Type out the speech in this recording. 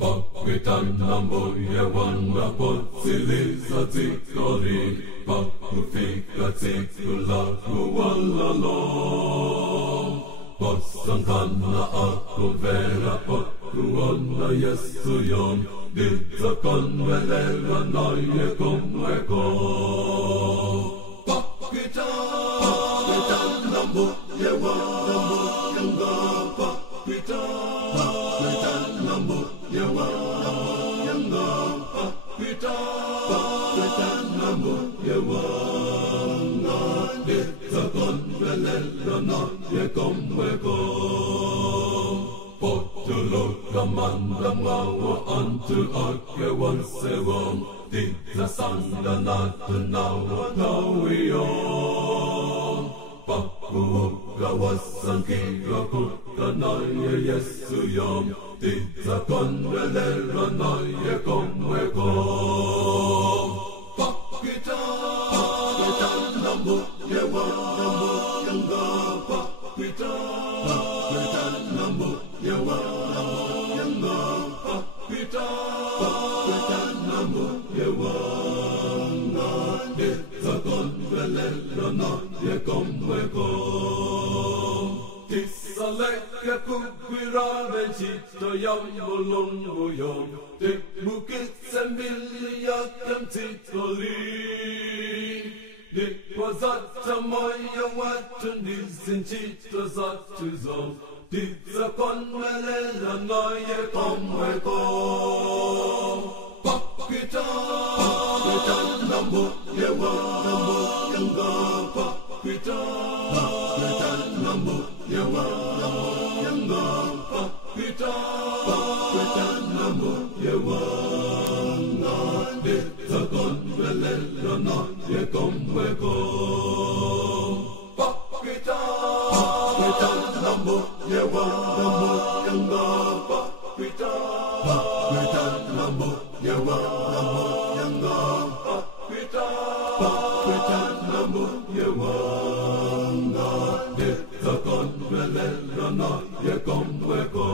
Pakwitan nambuye wanda potsiliza tikori Pakufika tikula kuwalalo Posankana ako vera pokuona yesu yon Ditakon velela naye komweko Pakwitan nambuye wanda muyanga Pakwitan nambuye wanda muyanga Pakwitan nambuye wanda Ditakon velela naye komweko Potulog kamanda mawa antu akewan sewon Dita sanda natunawa kawiyon Pakuga wasan kirakuka naye yesu yom Dita konvelera naye komweko Pakwitan nambuye wanda muyanga Pakwitan nambuye wanda muyanga Pakwitan nambuye wanda Ditakon velela naye komweko Tisaleke kukwirave chito yambolongo yom Tikbukit sembiliyakem titoli Dikwazata moya watu nizin chito zatu zom Ditakon velela naye komweko Pakwitan nambuye wanda muyanga Pakwitan nambuye wanda muyanga Pakwitan nambuye wanda Ditakon velela naye komweko Pakwitan nambuye wanda muyanga Pakwitan nambuye wanda muyanga Pakwitan nambuye wanda Ditakon velela naye komweko